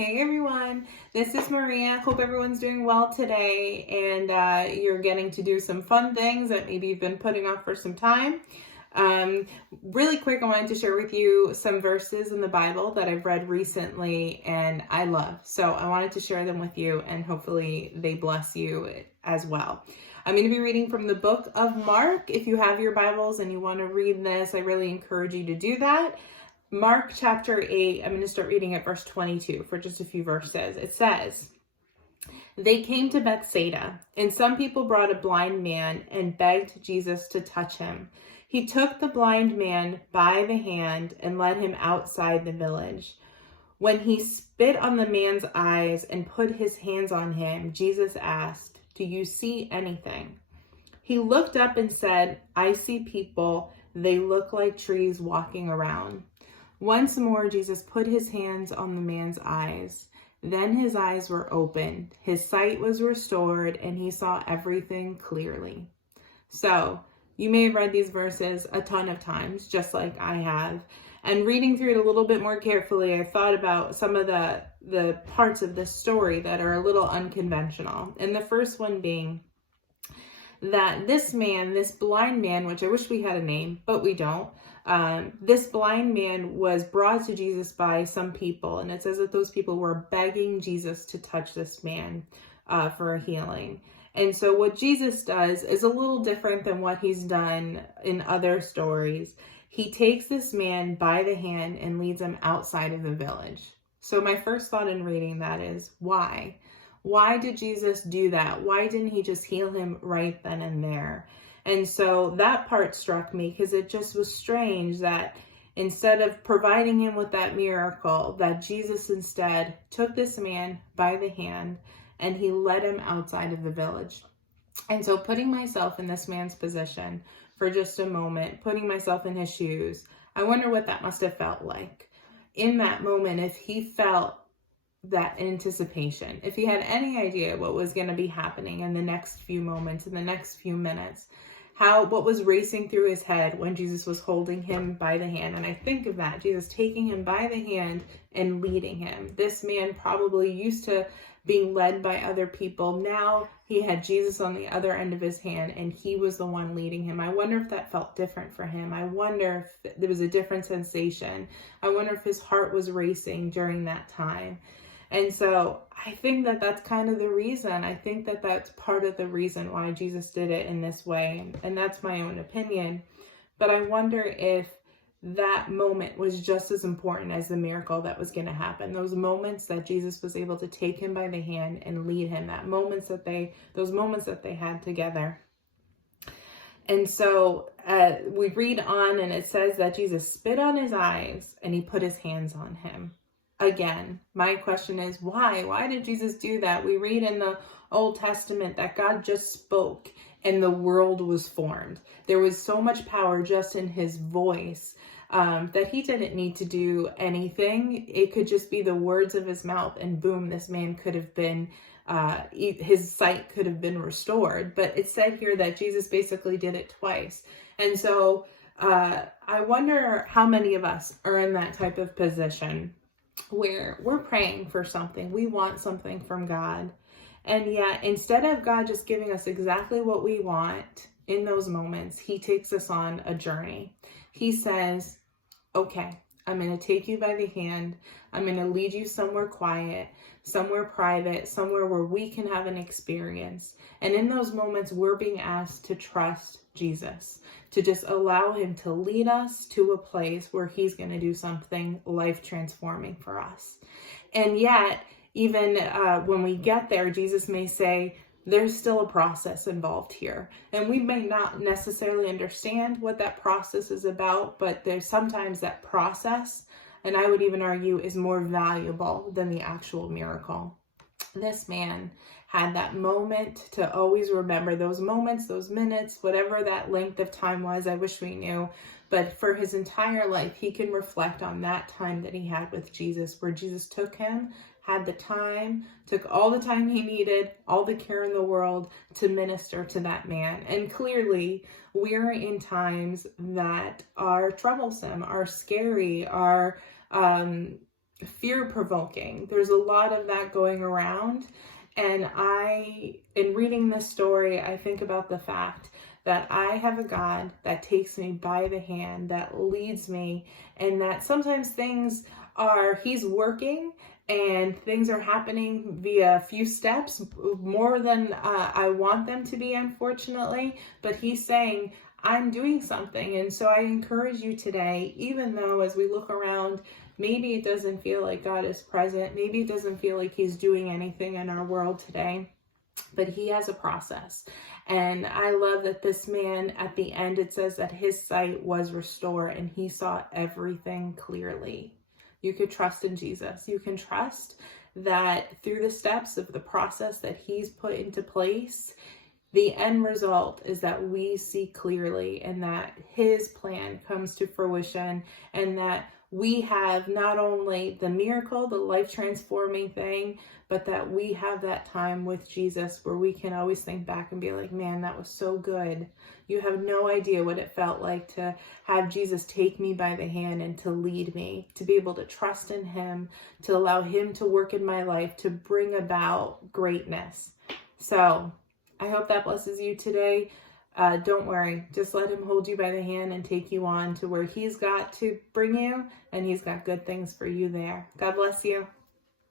Hey everyone, this is Maria. Hope everyone's doing well today and you're getting to do some fun things that maybe you've been putting off for some time. Really quick, I wanted to share with you some verses in the Bible that I've read recently and I love. So I wanted to share them with you and hopefully they bless you as well. I'm going to be reading from the book of Mark. If you have your Bibles and you want to read this, I really encourage you to do that. Mark chapter 8, I'm going to start reading at verse 22 for just a few verses. It says, "They came to Bethsaida, and some people brought a blind man and begged Jesus to touch him. He took the blind man by the hand and led him outside the village. When he spit on the man's eyes and put his hands on him, Jesus asked, 'Do you see anything?' He looked up and said, 'I see people. They look like trees walking around.' Once more, Jesus put his hands on the man's eyes. Then his eyes were opened, his sight was restored, and he saw everything clearly." So, you may have read these verses a ton of times, just like I have. And reading through it a little bit more carefully, I thought about some of the parts of this story that are a little unconventional. And the first one being that this man, this blind man, which I wish we had a name, but we don't, this blind man was brought to Jesus by some people, and it says that those people were begging Jesus to touch this man for a healing. And so what Jesus does is a little different than what he's done in other stories. He takes this man by the hand and leads him outside of the village. So my first thought in reading that is, why? Why did Jesus do that? Why didn't he just heal him right then and there? And so that part struck me because it just was strange that instead of providing him with that miracle, that Jesus instead took this man by the hand and he led him outside of the village. And so putting myself in this man's position for just a moment, putting myself in his shoes, I wonder what that must have felt like. In that moment, if he felt that anticipation, if he had any idea what was going to be happening in the next few moments, in the next few minutes, what was racing through his head when Jesus was holding him by the hand. And I think of that, Jesus taking him by the hand and leading him. This man probably used to being led by other people. Now he had Jesus on the other end of his hand and he was the one leading him. I wonder if that felt different for him. I wonder if there was a different sensation. I wonder if his heart was racing during that time. And so I think that that's kind of the reason. I think that that's part of the reason why Jesus did it in this way. And that's my own opinion. But I wonder if that moment was just as important as the miracle that was going to happen. Those moments that Jesus was able to take him by the hand and lead him, those moments that they had together. And so we read on and it says that Jesus spit on his eyes and he put his hands on him. Again, my question is why? Why did Jesus do that? We read in the Old Testament that God just spoke and the world was formed. There was so much power just in his voice that he didn't need to do anything. It could just be the words of his mouth and boom, this man could have been, his sight could have been restored. But it said here that Jesus basically did it twice. And so I wonder how many of us are in that type of position where we're praying for something, we want something from God, and yet instead of God just giving us exactly what we want in those moments, he takes us on a journey. He says, okay, I'm going to take you by the hand, I'm going to lead you somewhere quiet, somewhere private, somewhere where we can have an experience. And in those moments, we're being asked to trust Jesus, to just allow him to lead us to a place where he's going to do something life transforming for us. And yet, even when we get there, Jesus may say, there's still a process involved here. And we may not necessarily understand what that process is about, but there's sometimes that process, and I would even argue, is more valuable than the actual miracle. This man had that moment to always remember those moments, those minutes, whatever that length of time was. I wish we knew. But for his entire life, he can reflect on that time that he had with Jesus, where Jesus took him, had the time, took all the time he needed, all the care in the world to minister to that man. And clearly, we're in times that are troublesome, are scary, are fear-provoking. There's a lot of that going around. And in reading this story, I think about the fact that I have a God that takes me by the hand, that leads me, and that sometimes He's working and things are happening via a few steps, more than I want them to be, unfortunately, but He's saying, I'm doing something. And so I encourage you today, even though as we look around, maybe it doesn't feel like God is present, maybe it doesn't feel like He's doing anything in our world today, but He has a process. And I love that this man, at the end, it says that his sight was restored and he saw everything clearly. You could trust in Jesus. You can trust that through the steps of the process that He's put into place, the end result is that we see clearly and that His plan comes to fruition, and that we have not only the miracle, the life-transforming thing, but that we have that time with Jesus where we can always think back and be like, man, that was so good. You have no idea what it felt like to have Jesus take me by the hand and to lead me, to be able to trust in Him, to allow Him to work in my life, to bring about greatness. So I hope that blesses you today. Don't worry, just let Him hold you by the hand and take you on to where He's got to bring you, and He's got good things for you there. God bless you.